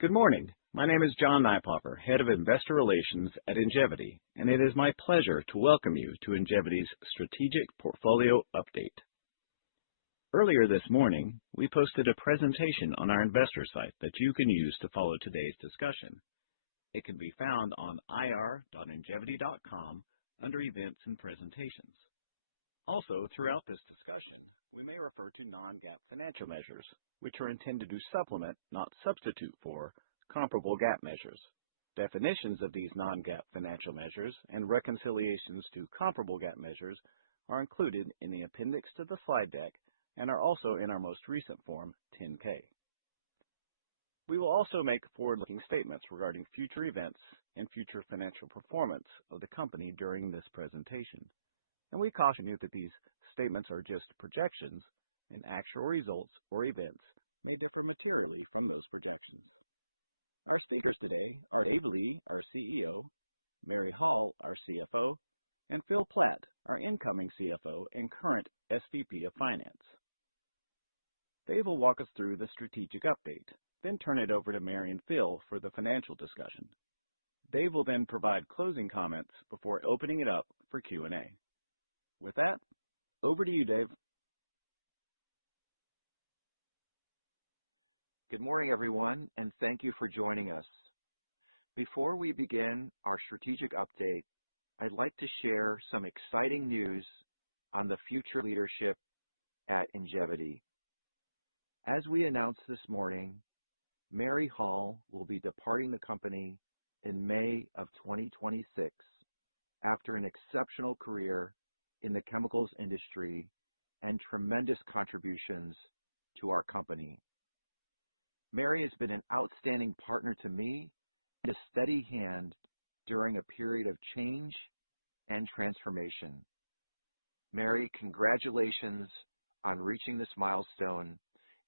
Good morning. My name is John Nipoffer, Head of Investor Relations at Ingevity, and it is my pleasure to welcome you to Ingevity's Strategic Portfolio Update. Earlier this morning, we posted a presentation on our investor site that you can use to follow today's discussion. It can be found on ir.ingevity.com under Events and Presentations. Also, throughout this discussion, we may refer to non-GAAP financial measures, which are intended to supplement, not substitute for, comparable GAAP measures. Definitions of these non-GAAP financial measures and reconciliations to comparable GAAP measures are included in the appendix to the slide deck and are also in our most recent Form 10-K. We will also make forward-looking statements regarding future events and future financial performance of the company during this presentation, and we caution you that these statements are just projections, and actual results or events may differ materially from those projections. Our speakers today are Dave Lee, our CEO, Mary Hall, our CFO, and Phil Platt, our incoming CFO and current SVP of Finance. Dave will walk us through the strategic update, then turn it over to Mary and Phil for the financial discussion. Dave will then provide closing comments before opening it up for Q&A. With that, over to you, Dave. Good morning, everyone, and thank you for joining us. Before we begin our strategic update, I'd like to share some exciting news on the future leadership at Ingevity. As we announced this morning, Mary Hall will be departing the company in May of 2026 after an exceptional career in the chemicals industry and tremendous contributions to our company. Mary has been an outstanding partner to me and a steady hand during a period of change and transformation. Mary, congratulations on reaching this milestone,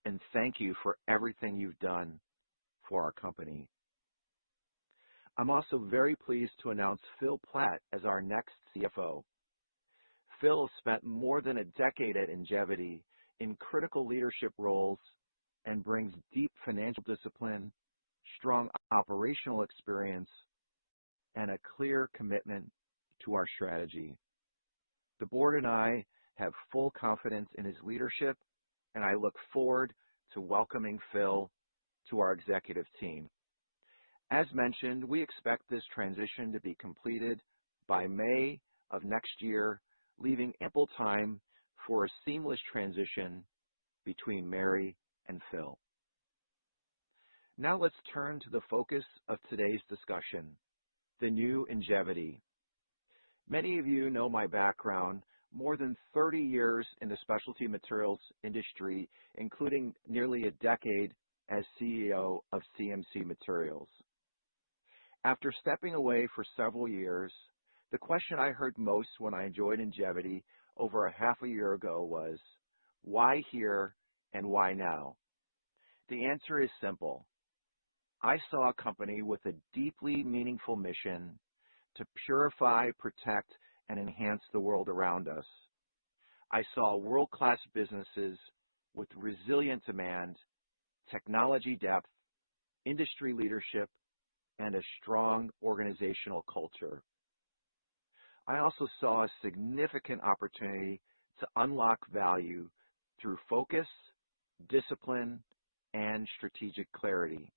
and thank you for everything you've done for our company. I'm also very pleased to announce Phil Platt as our next CFO. Phil spent more than a decade at Ingevity in critical leadership roles and brings deep financial discipline, strong operational experience, and a clear commitment to our strategy. The board and I have full confidence in his leadership, and I look forward to welcoming Phil to our executive team. As mentioned, we expect this transition to be completed by May of next year, leaving ample time for a seamless transition between Mary and Phil. Now let's turn to the focus of today's discussion, the new Ingevity. Many of you know my background, more than 30 years in the specialty materials industry, including nearly a decade as CEO of CMC Materials. After stepping away for several years, the question I heard most when I joined Ingevity over a half a year ago was, why here and why now? The answer is simple. I saw a company with a deeply meaningful mission to purify, protect, and enhance the world around us. I saw world-class businesses with resilient demand, technology depth, industry leadership, and a strong organizational culture. I also saw a significant opportunity to unlock value through focus, discipline, and strategic clarity.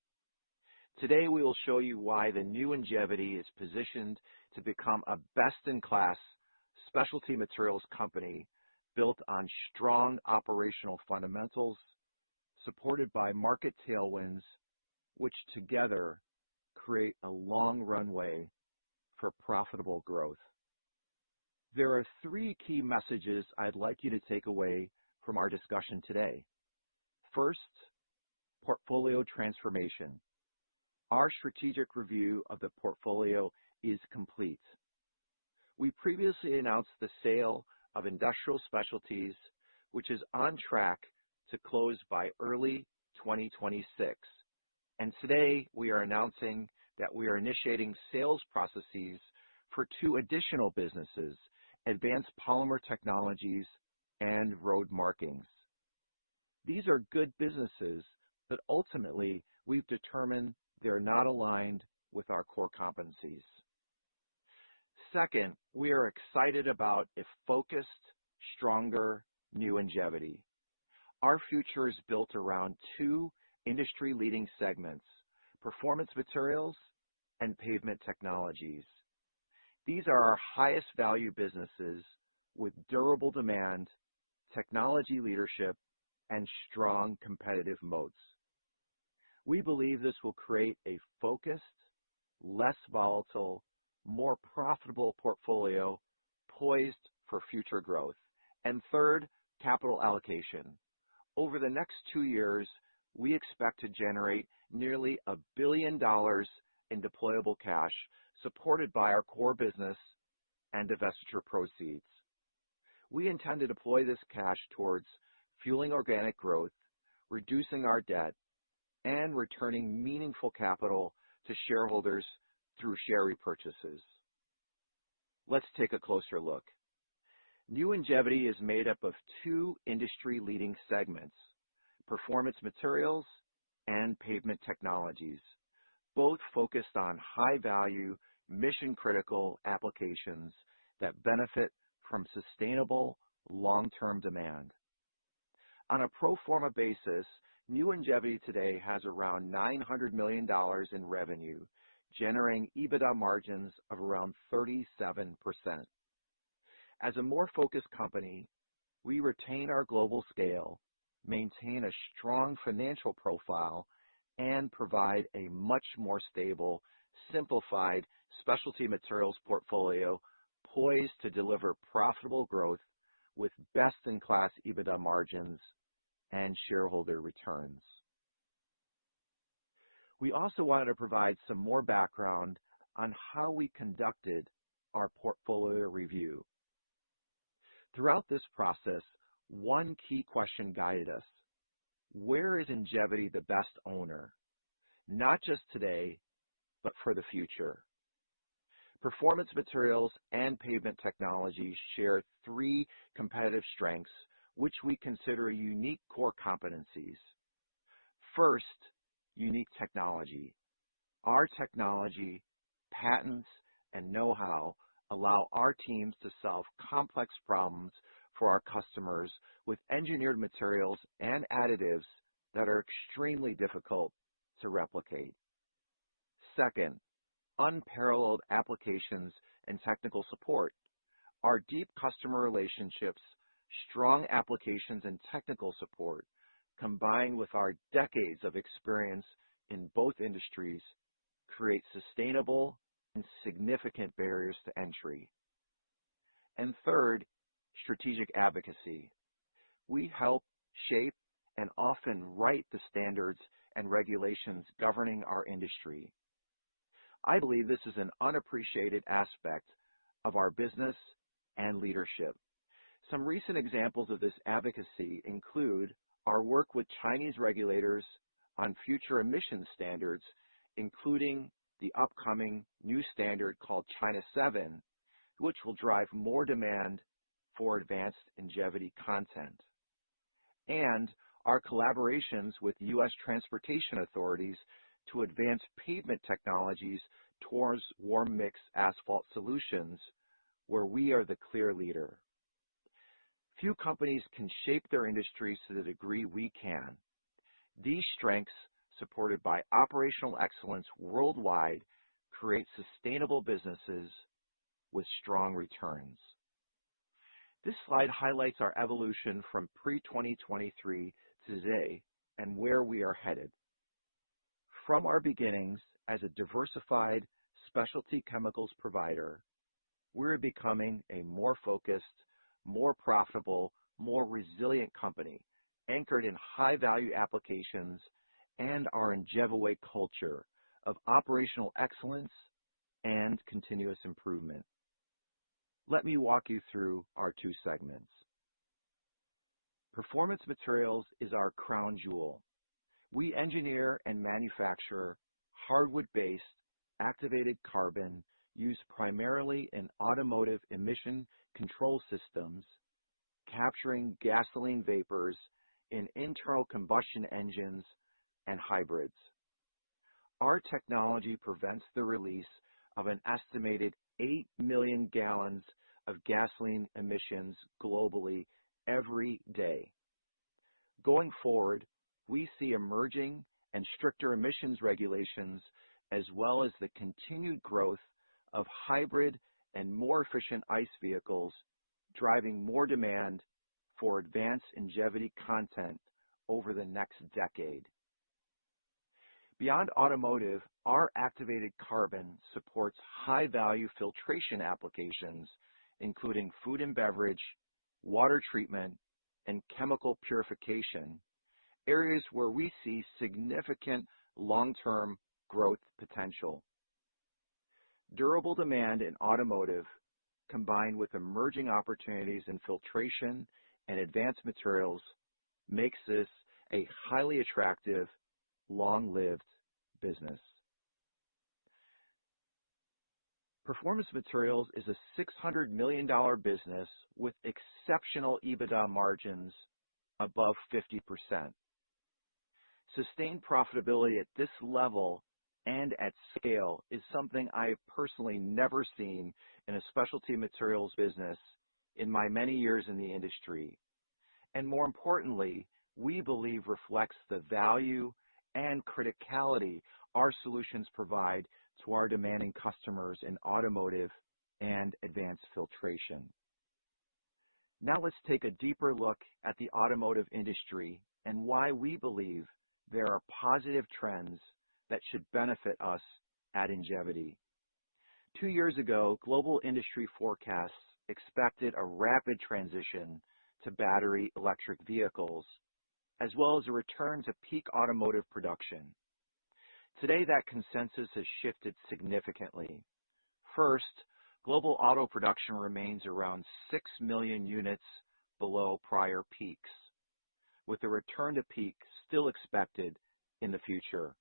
Today, we will show you why the new Ingevity is positioned to become a best-in-class specialty materials company built on strong operational fundamentals, supported by market tailwinds, which together create a long runway for profitable growth. There are three key messages I'd like you to take away from our discussion today. First, portfolio transformation. Our strategic review of the portfolio is complete. We previously announced the sale of Industrial Specialties, which is on track to close by early 2026. And today, we are announcing that we are initiating sales processes for two additional businesses, Advanced Polymer Technologies and Road Markings. These are good businesses, but ultimately, we've determined they're not aligned with our core competencies. Second, we are excited about a focused, stronger new Ingevity. Our future is built around two industry-leading segments, performance materials and pavement technologies. These are our highest value businesses with durable demand, technology leadership, and strong competitive moats. We believe this will create a focused, less volatile, more profitable portfolio poised for future growth. And third, capital allocation. Over the next 2 years, we expect to generate nearly $1 billion in deployable cash, supported by our core business and divestiture proceeds. We intend to deploy this cash towards fueling organic growth, reducing our debt, and returning meaningful capital to shareholders through share repurchases. Let's take a closer look. New Ingevity is made up of two industry-leading segments, performance materials and pavement technologies, both focused on high-value, mission-critical applications that benefit from sustainable, long-term demand. On a pro forma basis, New Ingevity today has around $900 million in revenue, generating EBITDA margins of around 37%. As a more focused company, we retain our global scale, maintain a strong financial profile, and provide a much more stable, simplified specialty materials portfolio poised to deliver profitable growth with best-in-class EBITDA margins and shareholder returns. We also wanted to provide some more background on how we conducted our portfolio review. Throughout this process, one key question guided us: where is Ingevity the best owner? Not just today, but for the future. Performance materials and pavement technologies share three competitive strengths, which we consider unique core competencies. First, unique technology. Our technology, patents, and know-how allow our teams to solve complex problems for our customers with engineered materials and additives that are extremely difficult to replicate. Second, unparalleled applications and technical support. Our deep customer relationships, strong applications and technical support, combined with our decades of experience in both industries, create sustainable and significant barriers to entry. And third, strategic advocacy. We help shape and often write the standards and regulations governing our industry. I believe this is an unappreciated aspect of our business and leadership. Some recent examples of this advocacy include our work with Chinese regulators on future emission standards, including the upcoming new standard called China 7, which will drive more demand for advanced Ingevity content, and our collaborations with U.S. transportation authorities to advance pavement technologies towards warm mix asphalt solutions, where we are the clear leader. Few companies can shape their industries to the degree we can. These strengths, supported by operational excellence worldwide, create sustainable businesses with strong returns. This slide highlights our evolution from pre-2023 to today and where we are headed. From our beginnings as a diversified specialty chemicals provider, we're becoming a more focused, more profitable, more resilient company, anchored in high-value applications and our Ingevity culture of operational excellence and continuous improvement. Let me walk you through our two segments. Performance materials is our crown jewel. We engineer and manufacture hardwood-based activated carbon used primarily in automotive emission control systems, capturing gasoline vapors in internal combustion engines and hybrids. Our technology prevents the release of an estimated 8 million gallons of gasoline emissions globally every day. Going forward, we see emerging and stricter emissions regulations as well as the continued growth of hybrid and more efficient ICE vehicles driving more demand for advanced Ingevity content over the next decade. Beyond automotive, our activated carbon supports high-value filtration applications, including food and beverage, water treatment, and chemical purification, areas where we see significant long-term growth potential. Durable demand in automotive, combined with emerging opportunities in filtration and advanced materials, makes this a highly attractive, long-lived business. Performance Materials is a $600 million business with exceptional EBITDA margins above 50%. Sustained profitability at this level and at scale is something I've personally never seen in a specialty materials business in my many years in the industry. And more importantly, we believe reflects the value and criticality our solutions provide to our demanding customers in automotive and advanced filtration. Now let's take a deeper look at the automotive industry and why we believe there are positive trends that should benefit us at Ingevity. 2 years ago, global industry forecasts expected a rapid transition to battery electric vehicles, as well as a return to peak automotive production. Today, that consensus has shifted significantly. First, global auto production remains around 6 million units below prior peaks, with a return to peak still expected in the future.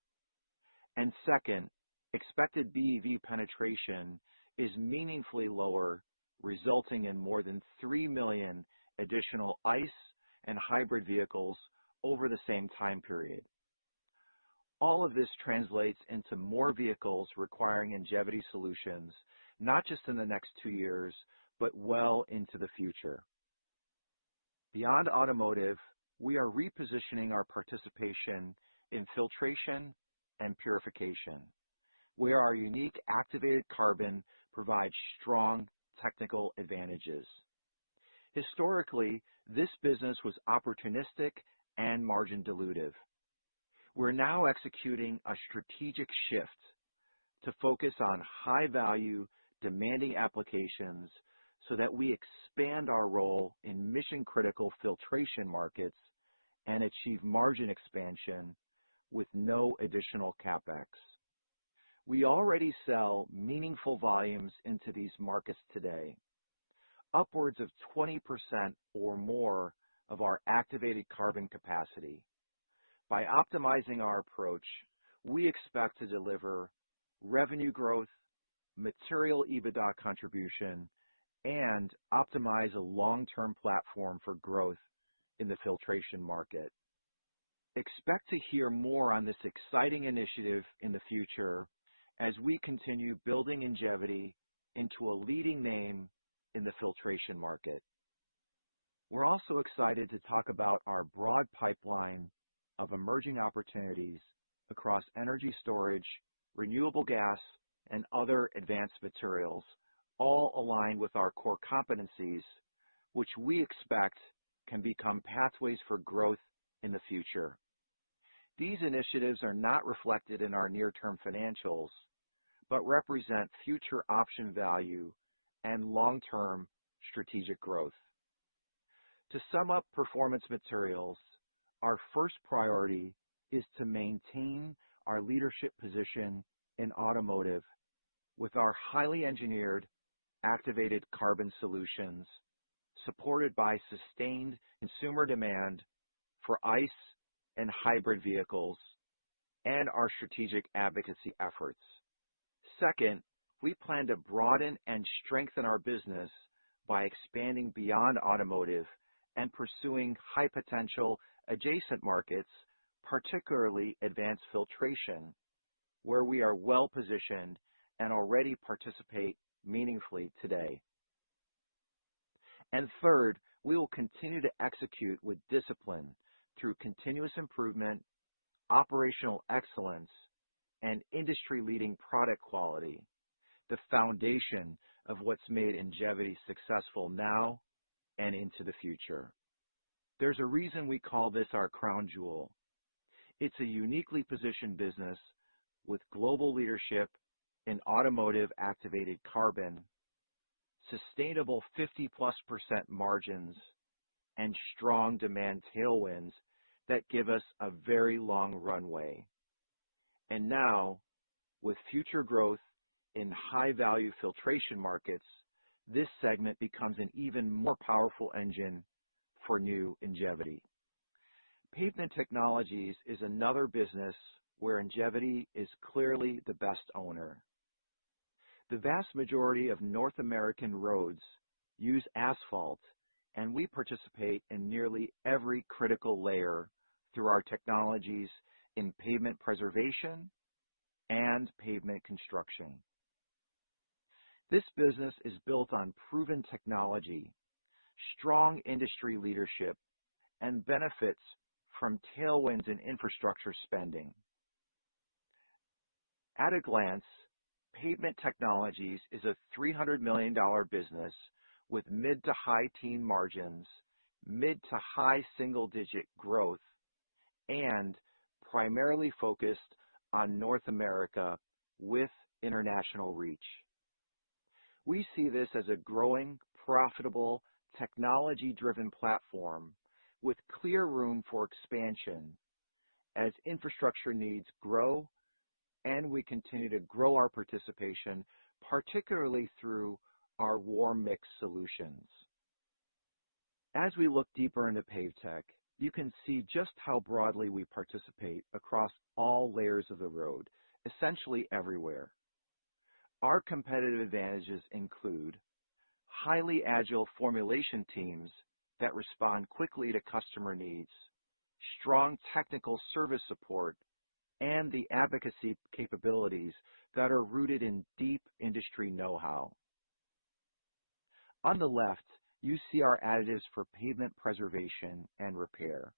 And second, expected BEV penetration is meaningfully lower, resulting in more than 3 million additional ICE and hybrid vehicles over the same time period. All of this translates into more vehicles requiring Ingevity solutions, not just in the next 2 years, but well into the future. Beyond automotive, we are repositioning our participation in filtration and purification, where our unique activated carbon provides strong technical advantages. Historically, this business was opportunistic and margin dilutive. We're now executing a strategic shift to focus on high-value, demanding applications so that we expand our role in mission-critical filtration markets and achieve margin expansion with no additional CapEx. We already sell meaningful volumes into these markets today. Upwards of 20% or more of our activated carbon capacity. By optimizing our approach, we expect to deliver revenue growth, material EBITDA contribution, and optimize a long-term platform for growth in the filtration market. Expect to hear more on this exciting initiative in the future as we continue building Ingevity into a leading name in the filtration market. We're also excited to talk about our broad pipeline of emerging opportunities across energy storage, renewable gas, and other advanced materials, all aligned with our core competencies, which we expect can become pathways for growth in the future. These initiatives are not reflected in our near-term financials, but represent future option value and long-term strategic growth. To sum up Performance Materials, our first priority is to maintain our leadership position in automotive with our highly engineered activated carbon solutions, supported by sustained consumer demand for ICE and hybrid vehicles, and our strategic advocacy efforts. Second, we plan to broaden and strengthen our business by expanding beyond automotive and pursuing high-potential adjacent markets, particularly advanced filtration, where we are well positioned and already participate meaningfully today. And third, we will continue to execute with discipline through continuous improvement, operational excellence, and industry-leading product quality, the foundation of what's made Ingevity successful now and into the future. There's a reason we call this our crown jewel. It's a uniquely positioned business with global leadership in automotive activated carbon, sustainable 50+% margins, and strong demand tailwinds that give us a very long runway. And now, with future growth in high-value filtration markets, this segment becomes an even more powerful engine for new Ingevity. Pavement Technologies is another business where Ingevity is clearly the best owner. The vast majority of North American roads use asphalt, and we participate in nearly every critical layer through our technologies in pavement preservation and pavement construction. This business is built on proven technology, strong industry leadership, and benefits from tailwinds in infrastructure spending. At a glance, Pavement Technologies is a $300 million business with mid to high teen margins, mid to high single-digit growth, and primarily focused on North America with international reach. We see this as a growing, profitable, technology-driven platform with clear room for expansion as infrastructure needs grow and we continue to grow our participation, particularly through our warm mix solutions. As we look deeper into PaveTech, you can see just how broadly we participate across all layers of the road, essentially everywhere. Our competitive advantages include highly agile formulation teams that respond quickly to customer needs, strong technical service support, and the advocacy capabilities that are rooted in deep industry know-how. On the left, you see our additives for pavement preservation and repair.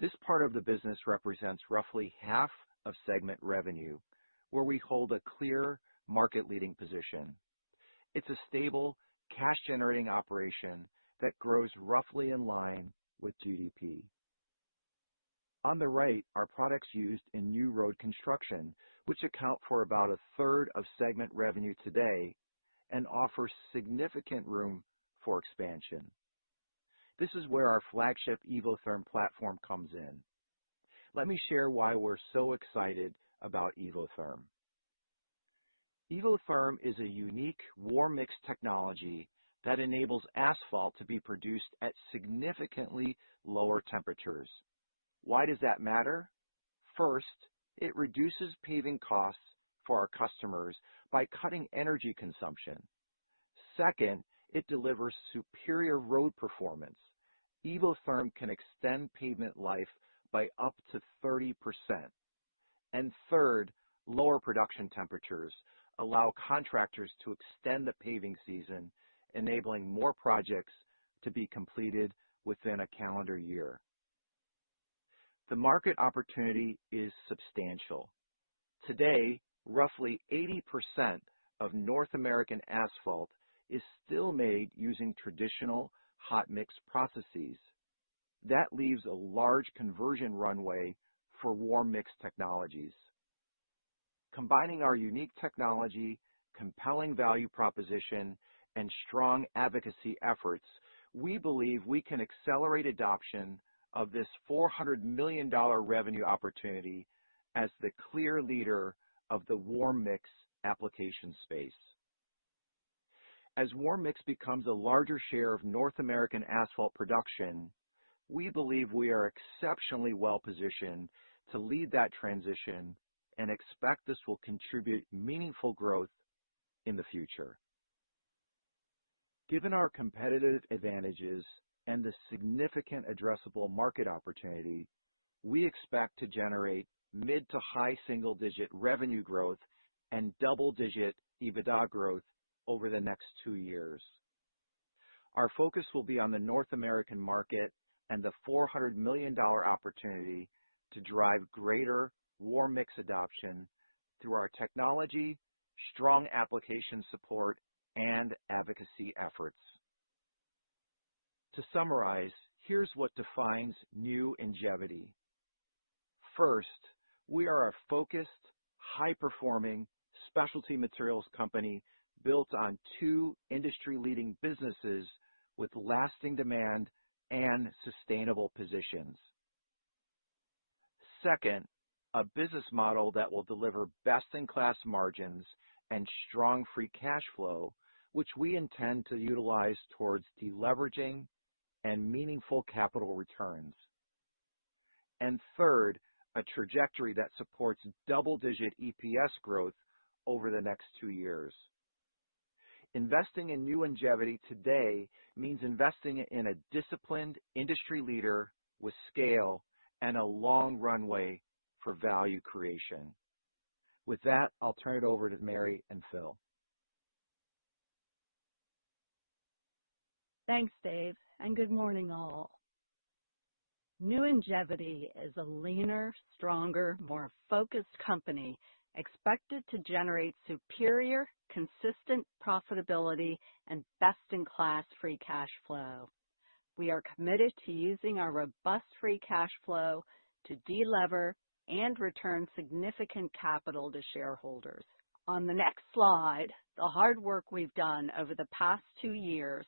This part of the business represents roughly half of segment revenue, where we hold a clear market-leading position. It's a stable, cash-generating operation that grows roughly in line with GDP. On the right are products used in new road construction, which account for about a third of segment revenue today and offer significant room for expansion. This is where our flagship Evotherm platform comes in. Let me share why we're so excited about Evotherm. Evotherm is a unique warm mix technology that enables asphalt to be produced at significantly lower temperatures. Why does that matter? First, it reduces paving costs for our customers by cutting energy consumption. Second, it delivers superior road performance. Evotherm can extend pavement life by up to 30%. And third, lower production temperatures allow contractors to extend the paving season, enabling more projects to be completed within a calendar year. The market opportunity is substantial. Today, roughly 80% of North American asphalt is still made using traditional hot mix processes. That leaves a large conversion runway for warm mix technologies. Combining our unique technology, compelling value proposition, and strong advocacy efforts, we believe we can accelerate adoption of this $400 million revenue opportunity as the clear leader of the warm mix application space. As warm mix becomes a larger share of North American asphalt production, we believe we are exceptionally well positioned to lead that transition and expect this will contribute meaningful growth in the future. Given our competitive advantages and the significant addressable market opportunity, we expect to generate mid to high single-digit revenue growth and double-digit EBITDA growth over the next 2 years. Our focus will be on the North American market and the $400 million opportunity to drive greater war mix adoption through our technology, strong application support, and advocacy efforts. To summarize, here's what defines new Ingevity. First, we are a focused, high-performing specialty materials company built on 2 industry-leading businesses with lasting demand and sustainable positions. Second, a business model that will deliver best-in-class margins and strong free cash flow, which we intend to utilize towards deleveraging and meaningful capital returns. And third, a trajectory that supports double-digit EPS growth over the next 2 years. Investing in new Ingevity today means investing in a disciplined industry leader with scale and a long runway for value creation. With that, I'll turn it over to Mary and Phil. Thanks, Dave, and good morning, all. New Ingevity is a leaner, stronger, more focused company expected to generate superior, consistent profitability and best-in-class free cash flow. We are committed to using our robust free cash flow to delever and return significant capital to shareholders. On the next slide, the hard work we've done over the past 2 years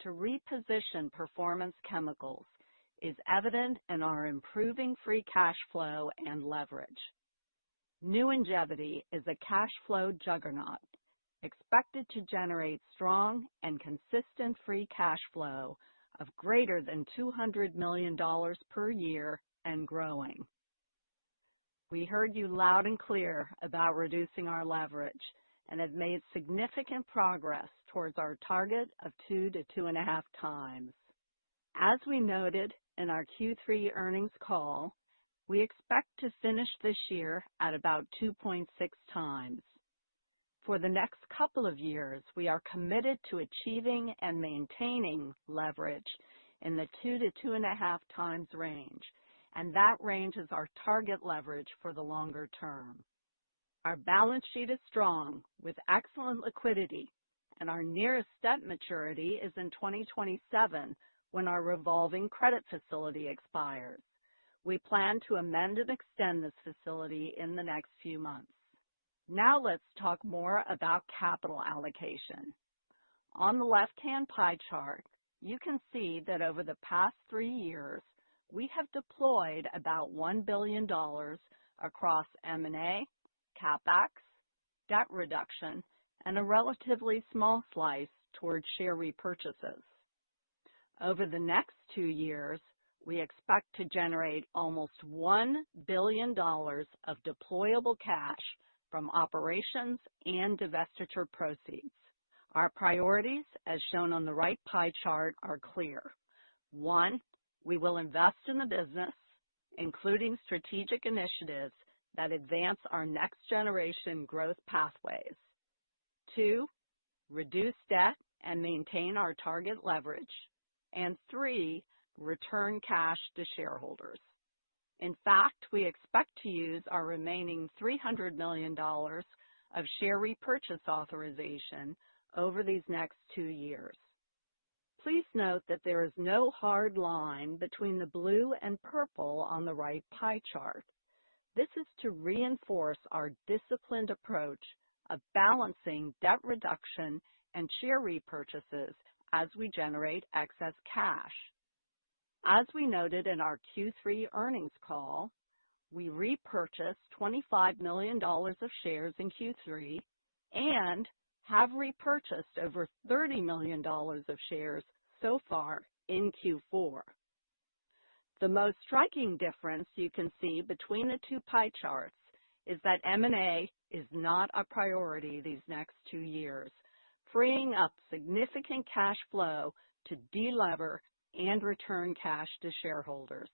to reposition Performance Chemicals is evident in our improving free cash flow and leverage. New Ingevity is a cash flow juggernaut, expected to generate strong and consistent free cash flow of greater than $200 million per year and growing. We heard you loud and clear about reducing our leverage and have made significant progress towards our target of 2 to 2.5 times. As we noted in our Q3 earnings call, we expect to finish this year at about 2.6 times. For the next couple of years, we are committed to achieving and maintaining leverage in the 2 to 2.5 times range, and that range is our target leverage for the longer term. Our balance sheet is strong with excellent liquidity, and our nearest debt maturity is in 2027 when our revolving credit facility expires. We plan to amend and extend this facility in the next few months. Now let's talk more about capital allocation. On the left-hand pie chart, you can see that over the past 3 years, we have deployed about $1 billion across M&A, CapEx, debt reduction, and a relatively small slice towards share repurchases. Over the next 2 years, we expect to generate almost $1 billion of deployable cash from operations and divestiture proceeds. Our priorities, as shown on the right pie chart, are clear. 1, we will invest in the business, including strategic initiatives that advance our next generation growth pathways. 2, reduce debt and maintain our target leverage. And 3, return cash to shareholders. In fact, we expect to use our remaining $300 million of share repurchase authorization over these next 2 years. Please note that there is no hard line between the blue and purple on the right pie chart. This is to reinforce our disciplined approach of balancing debt reduction and share repurchases as we generate excess cash. As we noted in our Q3 earnings call, we repurchased $25 million of shares in Q3 and have repurchased over $30 million of shares so far in Q4. The most striking difference you can see between the 2 pie charts is that M&A is not a priority these next 2 years, freeing up significant cash flow to delever and return cash to shareholders.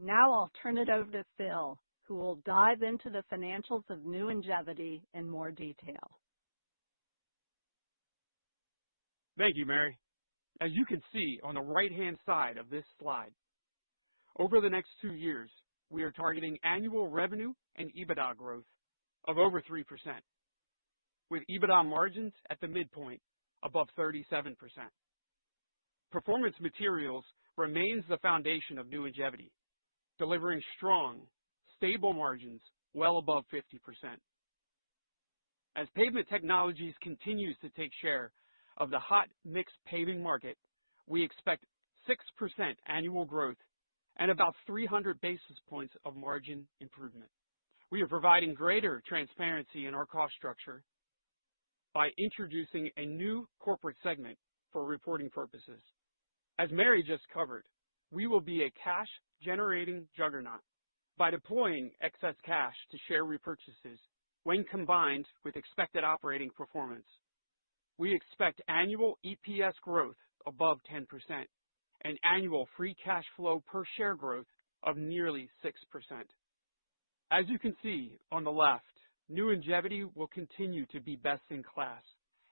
Now I'll turn it over to Phil, who will dive into the financials of New Ingevity in more detail. Thank you, Mary. As you can see on the right-hand side of this slide, over the next 2 years, we are targeting annual revenue and EBITDA growth of over 3%, with EBITDA margins at the midpoint above 37%. Performance Materials remains the foundation of New Ingevity, delivering strong, stable margins well above 50%. As Pavement Technologies continues to take share of the hot mixed paving market, we expect 6% annual growth and about 300 basis points of margin improvement. We are providing greater transparency in our cost structure by introducing a new corporate segment for reporting purposes. As Mary just covered, we will be a cash-generating juggernaut by deploying excess cash to share repurchases when combined with expected operating performance. We expect annual EPS growth above 10% and annual free cash flow per share growth of nearly 6%. As you can see on the left, New Ingevity will continue to be best in class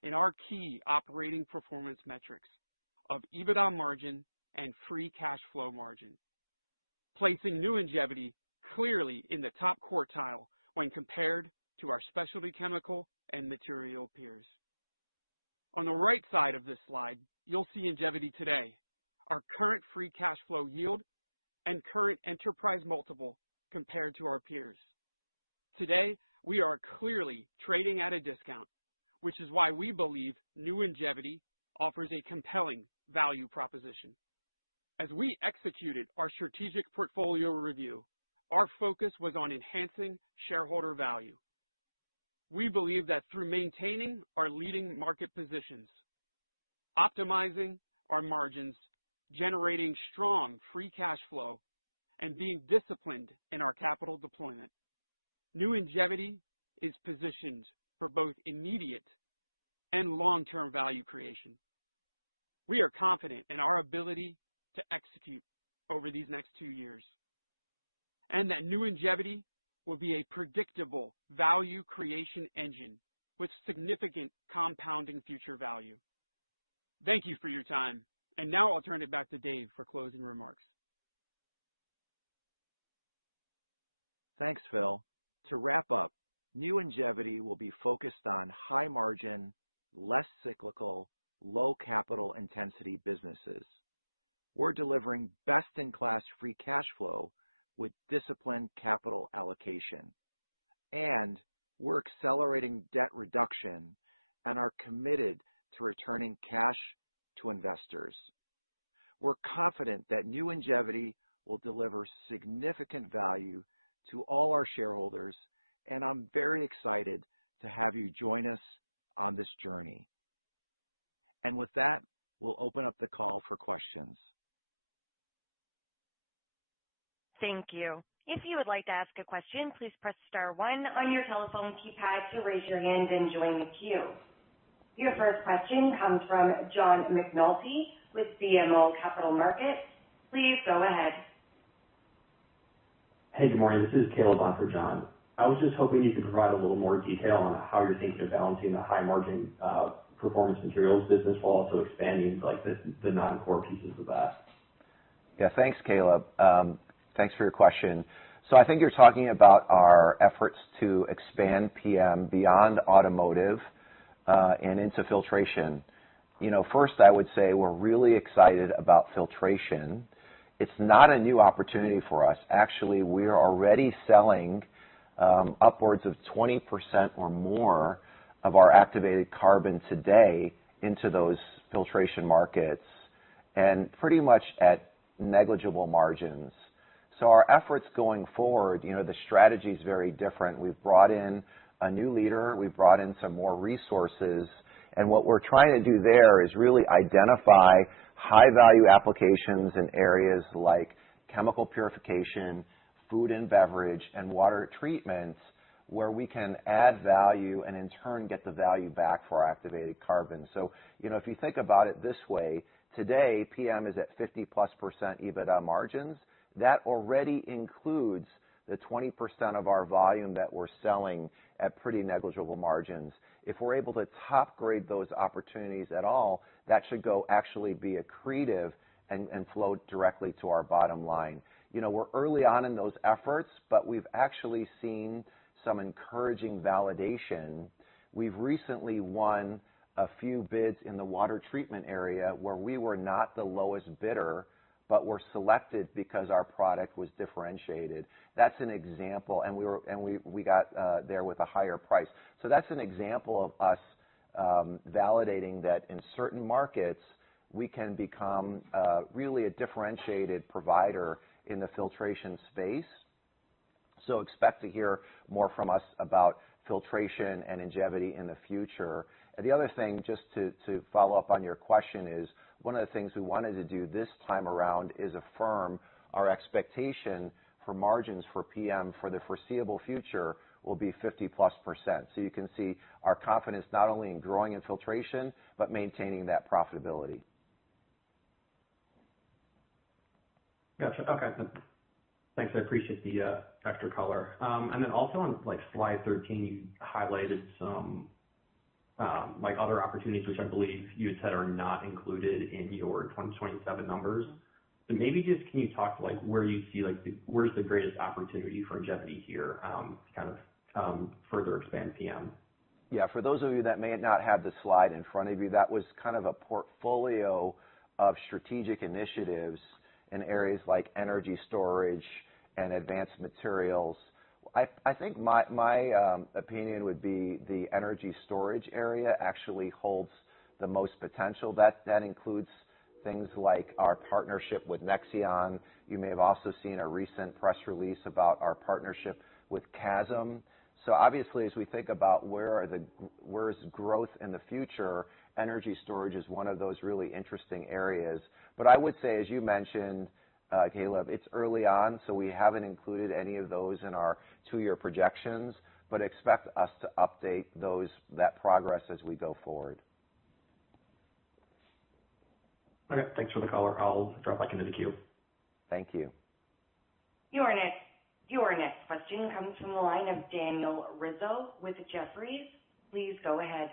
in our key operating performance metrics of EBITDA margin and free cash flow margin, placing New Ingevity clearly in the top quartile when compared to our specialty chemical and material peers. On the right side of this slide, you'll see Ingevity today, our current free cash flow yield and current enterprise multiple compared to our peers. Today, we are clearly trading at a discount, which is why we believe New Ingevity offers a compelling value proposition. As we executed our strategic portfolio review, our focus was on enhancing shareholder value. We believe that through maintaining our leading market positions, optimizing our margins, generating strong free cash flow, and being disciplined in our capital deployment, New Ingevity is positioned for both immediate and long-term value creation. We are confident in our ability to execute over these next 2 years, and that New Ingevity will be a predictable value creation engine with significant compounding future value. Thank you for your time, and now I'll turn it back to Dave for closing remarks. Thanks, Phil. To wrap up, New Ingevity will be focused on high margin, less cyclical, low capital intensity businesses. We're delivering best-in-class free cash flow with disciplined capital allocation. And we're accelerating debt reduction and are committed to returning cash to investors. We're confident that New Ingevity will deliver significant value to all our shareholders, and I'm very excited to have you join us on this journey. And with that, we'll open up the call for questions. Thank you. If you would like to ask a question, please press star 1 on your telephone keypad to raise your hand and join the queue. Your first question comes from John McNulty with BMO Capital Markets. Please go ahead. Hey, good morning. This is Caleb on for John. I was just hoping you could provide a little more detail on how you're thinking of balancing the high margin performance materials business while also expanding like the non-core pieces of that. Yeah, thanks, Caleb. Thanks for your question. So I think you're talking about our efforts to expand PM beyond automotive and into filtration. You know, first I would say we're really excited about filtration. It's not a new opportunity for us. Actually, we are already selling upwards of 20% or more of our activated carbon today into those filtration markets, and pretty much at negligible margins. So our efforts going forward, you know, the strategy is very different. We've brought in a new leader, we've brought in some more resources, and what we're trying to do there is really identify high-value applications in areas like chemical purification, food and beverage, and water treatment, where we can add value and in turn get the value back for our activated carbon. So, you know, if you think about it this way, today PM is at 50+% EBITDA margins. That already includes the 20% of our volume that we're selling at pretty negligible margins. If we're able to top grade those opportunities at all, that should actually be accretive and flow directly to our bottom line. We're early on in those efforts, but we've actually seen some encouraging validation. We've recently won a few bids in the water treatment area where we were not the lowest bidder, but were selected because our product was differentiated. That's an example, and we got there with a higher price. So that's an example of us validating that in certain markets we can become really a differentiated provider in the filtration space. So expect to hear more from us about filtration and Ingevity in the future. And the other thing, just to follow up on your question, is one of the things we wanted to do this time around is affirm our expectation for margins for PM for the foreseeable future will be 50+%. So you can see our confidence not only in growing in filtration, but maintaining that profitability. Gotcha. Okay. Thanks. I appreciate the extra color. And then also on slide 13, you highlighted some other opportunities, which I believe you had said are not included in your 2027 numbers. So maybe just can you talk to where you see where's the greatest opportunity for Ingevity here, further expand PM? Yeah, for those of you that may not have the slide in front of you, that was kind of a portfolio of strategic initiatives in areas like energy storage and advanced materials. I think my opinion would be the energy storage area actually holds the most potential. That includes things like our partnership with Nexion. You may have also seen a recent press release about our partnership with Chasm. So obviously, as we think about where's growth in the future, energy storage is one of those really interesting areas. But I would say, as you mentioned, Caleb, it's early on, so we haven't included any of those in our 2-year projections, but expect us to update that progress as we go forward. Okay, thanks for the color. I'll drop back into the queue. Thank you. Your next question comes from the line of Daniel Rizzo with Jefferies. Please go ahead.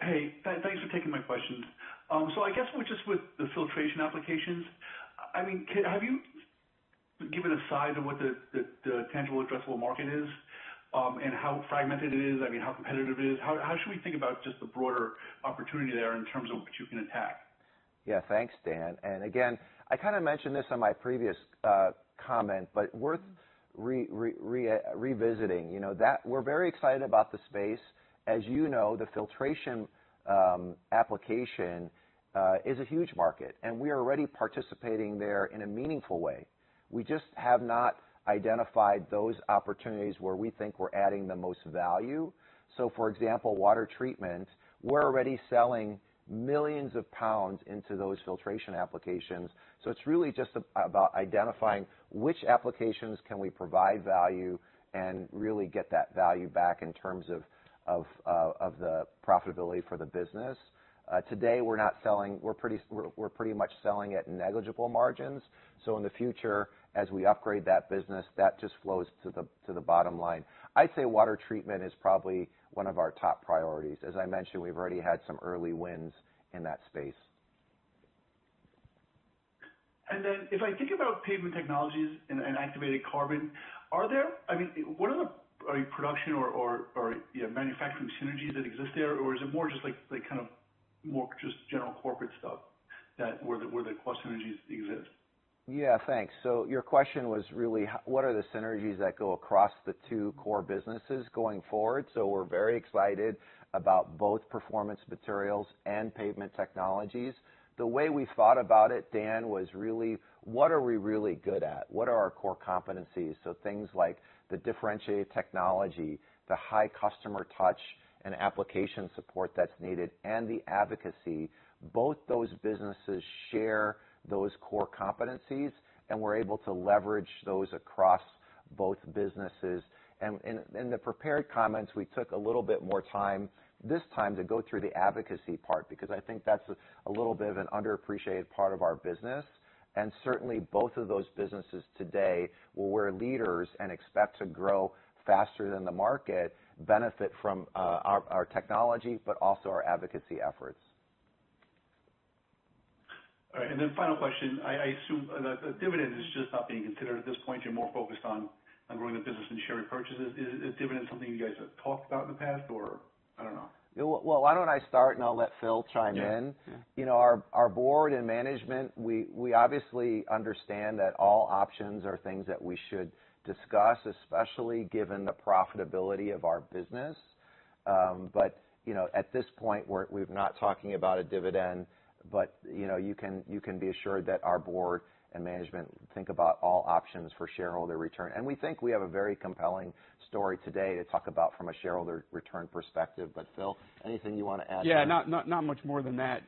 Hey, thanks for taking my questions. So I guess with the filtration applications, I mean, have you given a size of what the tangible addressable market is, and how fragmented it is? I mean, how competitive it is? How should we think about just the broader opportunity there in terms of what you can attack? Yeah, thanks, Dan. And again, I kind of mentioned this on my previous comment, but worth revisiting. That we're very excited about the space. As you know, the filtration application is a huge market, and we are already participating there in a meaningful way. We just have not identified those opportunities where we think we're adding the most value. So, for example, water treatment, we're already selling millions of pounds into those filtration applications. So it's really just about identifying which applications can we provide value and really get that value back in terms of the profitability for the business. Today, we're not selling. We're pretty much selling at negligible margins. So in the future, as we upgrade that business, that just flows to the bottom line. I'd say water treatment is probably one of our top priorities. As I mentioned, we've already had some early wins in that space. And then, if I think about pavement technologies and activated carbon, what are the production or manufacturing synergies that exist there, or is it more just like kind of more just general corporate stuff where the cost synergies exist? Yeah, thanks. So your question was really, what are the synergies that go across the two core businesses going forward? So we're very excited about both performance materials and pavement technologies. The way we thought about it, Dan, was really, what are we really good at? What are our core competencies? So things like the differentiated technology, the high customer touch and application support that's needed, and the advocacy. Both those businesses share those core competencies, and we're able to leverage those across both businesses. And in the prepared comments, we took a little bit more time this time to go through the advocacy part, because I think that's a little bit of an underappreciated part of our business. And certainly both of those businesses today, where we're leaders and expect to grow faster than the market, benefit from our technology, but also our advocacy efforts. All right, and then final question. I assume the dividend is just not being considered at this point. You're more focused on growing the business and share repurchases. Is dividend something you guys have talked about in the past, or I don't know? Well, why don't I start and I'll let Phil chime in. Yeah. You know, our board and management, we obviously understand that all options are things that we should discuss, especially given the profitability of our business. But, you know, at this point, we're not talking about a dividend, but, you know, you can be assured that our board and management think about all options for shareholder return. And we think we have a very compelling story today to talk about from a shareholder return perspective. But Phil, anything you want to add? Yeah, not much more than that.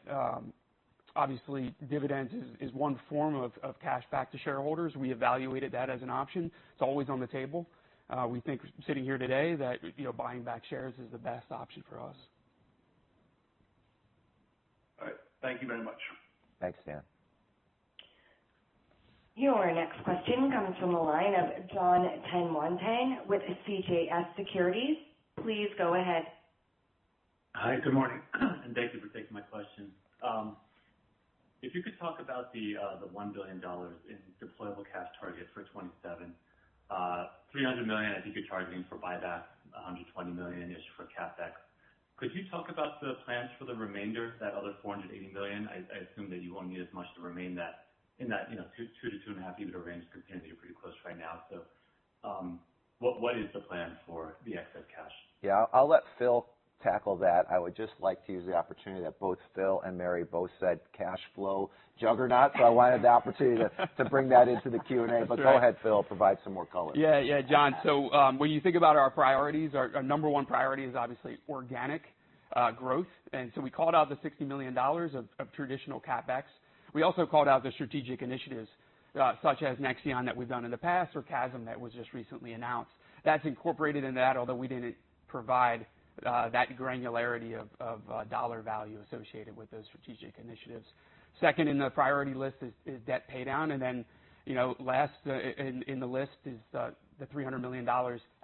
Obviously, dividends is one form of cash back to shareholders. We evaluated that as an option. It's always on the table. We think sitting here today that, you know, buying back shares is the best option for us. All right. Thank you very much. Thanks, Dan. Your next question comes from the line of John Tanwanteng with CJS Securities. Please go ahead. Hi, good morning, and thank you for taking my question. If you could talk about the $1 billion in deployable cash target for 27, $300 million I think you're targeting for buyback, $120 million-ish for CapEx. Could you talk about the plans for the remainder, that other $480 million? I assume that you won't need as much to remain that in that, you know, 2 to 2.5 EBITDA range, considering that you're pretty close right now. So, what is the plan for the excess cash? Yeah, I'll let Phil tackle that. I would just like to use the opportunity that both Phil and Mary both said cash flow juggernaut, so I wanted the opportunity to bring that into the Q&A. But go ahead, Phil, provide some more color. Yeah, John. So when you think about our priorities, our number one priority is obviously organic growth. And so we called out the $60 million of traditional CapEx. We also called out the strategic initiatives, such as Nexion that we've done in the past, or Chasm that was just recently announced. That's incorporated in that, although we didn't provide that granularity of dollar value associated with those strategic initiatives. Second in the priority list is debt pay down, and then, you know, last in the list is the $300 million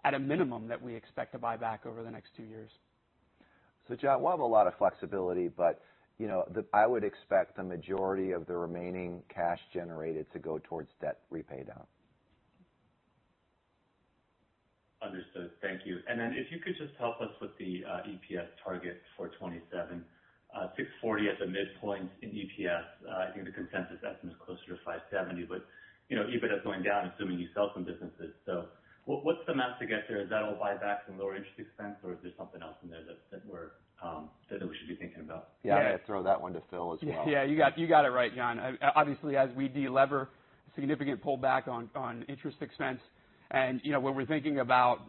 at a minimum that we expect to buy back over the next 2 years. So, John, we'll have a lot of flexibility, but, you know, I would expect the majority of the remaining cash generated to go towards debt repay down. Understood. Thank you. And then if you could just help us with the EPS target for 27, 640 at the midpoint in EPS. I think the consensus estimate is closer to 570, but, you know, EBITDA is going down, assuming you sell some businesses. So what's the math to get there? Is that all buybacks and lower interest expense, or is there something else in there that we should be thinking about? Yeah, I'm going to throw that one to Phil as well. Yeah, you got it right, John. Obviously, as we de-lever, significant pullback on interest expense. And, you know, when we're thinking about,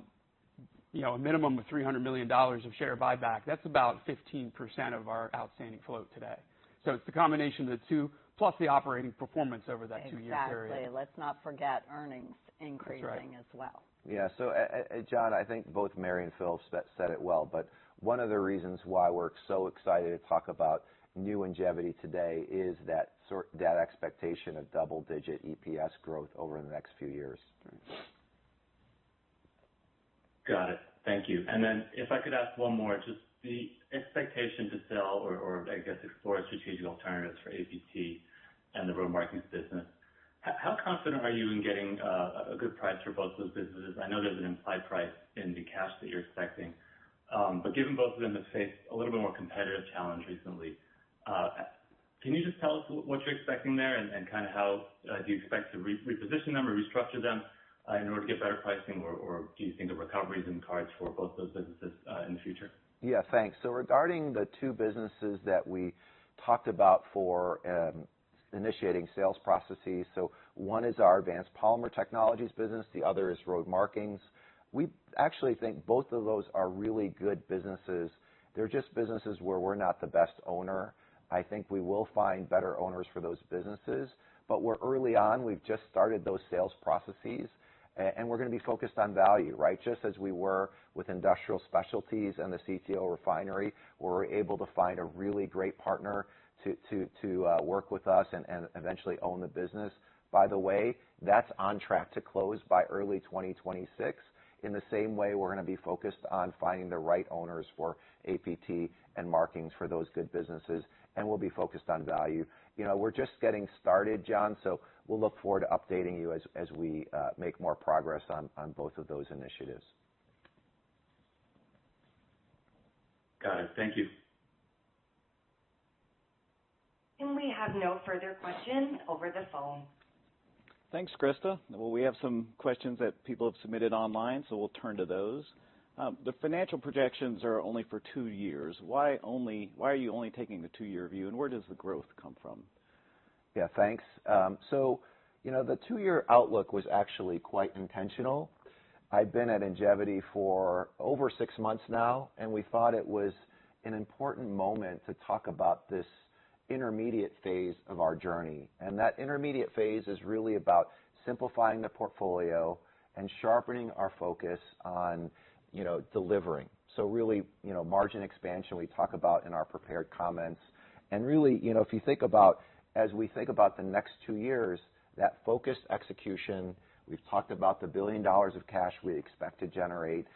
you know, a minimum of $300 million of share buyback, that's about 15% of our outstanding float today. So it's the combination of the two, plus the operating performance over that 2-year period. Exactly. Let's not forget earnings increasing as well. Yeah, so, John, I think both Mary and Phil said it well, but one of the reasons why we're so excited to talk about new Ingevity today is that expectation of double-digit EPS growth over the next few years. Got it. Thank you. And then if I could ask one more, just the expectation to sell or I guess explore strategic alternatives for APT and the road markings business. How confident are you in getting a good price for both those businesses? I know there's an implied price in the cash that you're expecting, but given both of them have faced a little bit more competitive challenge recently, can you just tell us what you're expecting there and kind of how do you expect to reposition them or restructure them in order to get better pricing, or do you think the recovery is in cards for both those businesses in the future? Yeah, thanks. So regarding the two businesses that we talked about for initiating sales processes, so one is our advanced polymer technologies business, the other is road markings. We actually think both of those are really good businesses. They're just businesses where we're not the best owner. I think we will find better owners for those businesses, but we're early on. We've just started those sales processes, and we're going to be focused on value, right? Just as we were with Industrial Specialties and the CTO refinery, where we're able to find a really great partner to work with us and eventually own the business. By the way, that's on track to close by early 2026. In the same way, we're going to be focused on finding the right owners for APT and markings for those good businesses, and we'll be focused on value. We're just getting started, John, so we'll look forward to updating you as we make more progress on both of those initiatives. Got it. Thank you. And we have no further questions over the phone. Thanks, Krista. Well, we have some questions that people have submitted online, so we'll turn to those. The financial projections are only for 2 years. Why are you only taking the 2-year view, and where does the growth come from? Yeah, thanks. So, the 2-year outlook was actually quite intentional. I've been at Ingevity for over 6 months now, and we thought it was an important moment to talk about this intermediate phase of our journey. And that intermediate phase is really about simplifying the portfolio and sharpening our focus on, delivering. So really, margin expansion we talk about in our prepared comments. And really, if you think about, as we think about the next 2 years, that focused execution, we've talked about the $1 billion of cash we expect to generate,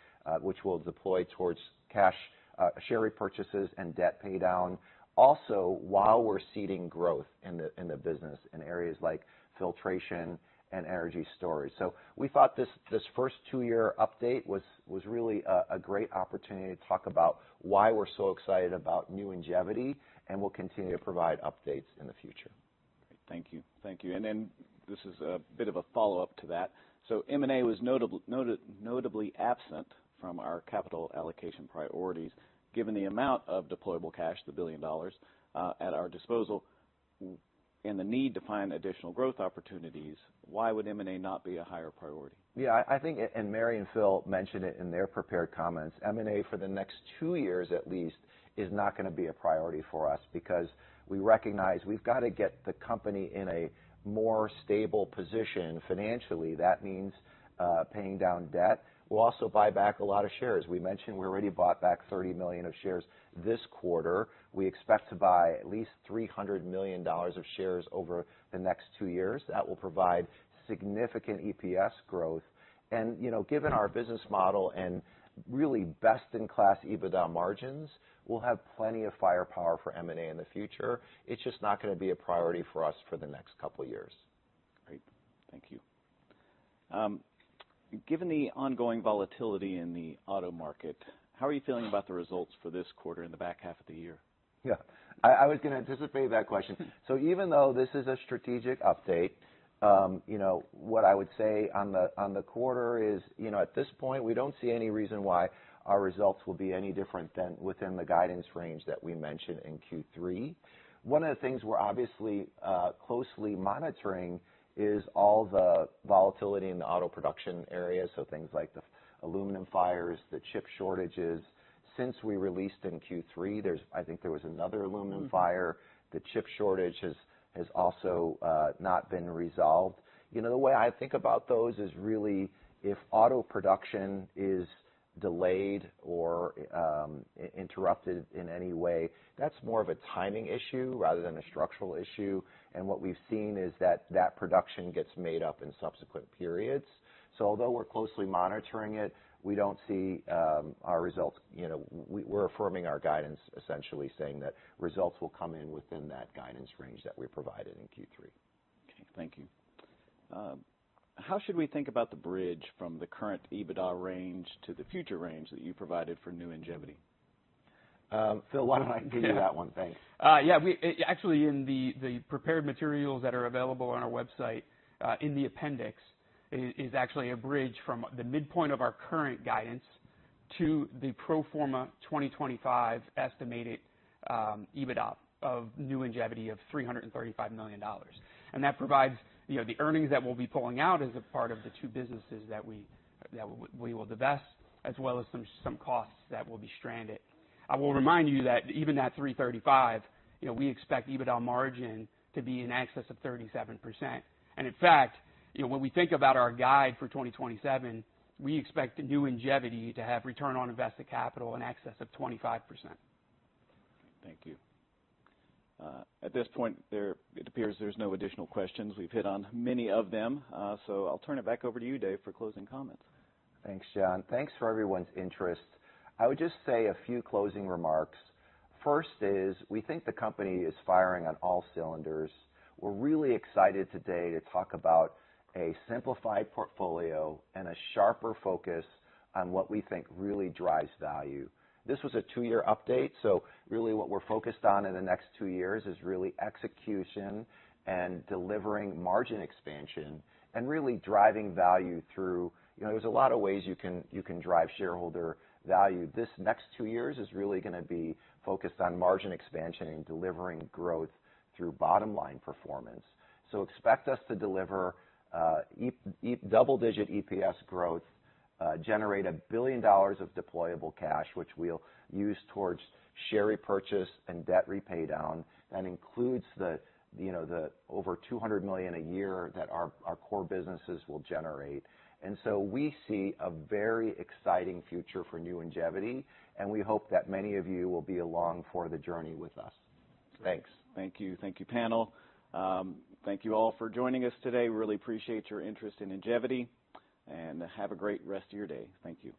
which we'll deploy towards cash, share repurchases and debt pay down. Also, while we're seeding growth in the business in areas like filtration and energy storage. So we thought this first 2-year update was really a great opportunity to talk about why we're so excited about new Ingevity, and we'll continue to provide updates in the future. Great, thank you. And then this is a bit of a follow-up to that. So M&A was notably absent from our capital allocation priorities. Given the amount of deployable cash, the $1 billion, at our disposal, and the need to find additional growth opportunities, why would M&A not be a higher priority? Yeah, I think, and Mary and Phil mentioned it in their prepared comments, M&A for the next 2 years at least is not going to be a priority for us because we recognize we've got to get the company in a more stable position financially. That means paying down debt. We'll also buy back a lot of shares. We mentioned we already bought back 30 million of shares this quarter. We expect to buy at least $300 million of shares over the next 2 years. That will provide significant EPS growth. And, given our business model and really best-in-class EBITDA margins, we'll have plenty of firepower for M&A in the future. It's just not going to be a priority for us for the next couple of years. Great. Thank you. Given the ongoing volatility in the auto market, how are you feeling about the results for this quarter in the back half of the year? Yeah, I was going to anticipate that question. So even though this is a strategic update, what I would say on the quarter is, at this point, we don't see any reason why our results will be any different than within the guidance range that we mentioned in Q3. One of the things we're obviously closely monitoring is all the volatility in the auto production area, so things like the aluminum fires, the chip shortages. Since we released in Q3, I think there was another aluminum fire. The chip shortage has also not been resolved. The way I think about those is really if auto production is delayed or interrupted in any way, that's more of a timing issue rather than a structural issue. And what we've seen is that production gets made up in subsequent periods. So although we're closely monitoring it, we don't see our results, we're affirming our guidance, essentially saying that results will come in within that guidance range that we provided in Q3. Okay, thank you. How should we think about the bridge from the current EBITDA range to the future range that you provided for new Ingevity? Phil, why don't I give you that one? Thanks. We actually, in the prepared materials that are available on our website, in the appendix, is actually a bridge from the midpoint of our current guidance to the pro forma 2025 estimated EBITDA of new Ingevity of $335 million. And that provides the earnings that we'll be pulling out as a part of the 2 businesses that we will divest, as well as some costs that will be stranded. I will remind you that even at 335, we expect EBITDA margin to be in excess of 37%. And in fact, when we think about our guide for 2027, we expect the new Ingevity to have return on invested capital in excess of 25%. Thank you. At this point, it appears there's no additional questions. We've hit on many of them, so I'll turn it back over to you, Dave, for closing comments. Thanks, John. Thanks for everyone's interest. I would just say a few closing remarks. First is we think the company is firing on all cylinders. We're really excited today to talk about a simplified portfolio and a sharper focus on what we think really drives value. This was a 2-year update, so really what we're focused on in the next 2 years is really execution and delivering margin expansion and really driving value through, there's a lot of ways you can drive shareholder value. This next 2 years is really going to be focused on margin expansion and delivering growth through bottom line performance. So expect us to deliver double-digit EPS growth, generate $1 billion of deployable cash, which we'll use towards share repurchase and debt repay down. That includes the over $200 million a year that our core businesses will generate. And so we see a very exciting future for new Ingevity, and we hope that many of you will be along for the journey with us. Thanks. Thank you, panel. Thank you all for joining us today. Really appreciate your interest in Ingevity, and have a great rest of your day. Thank you.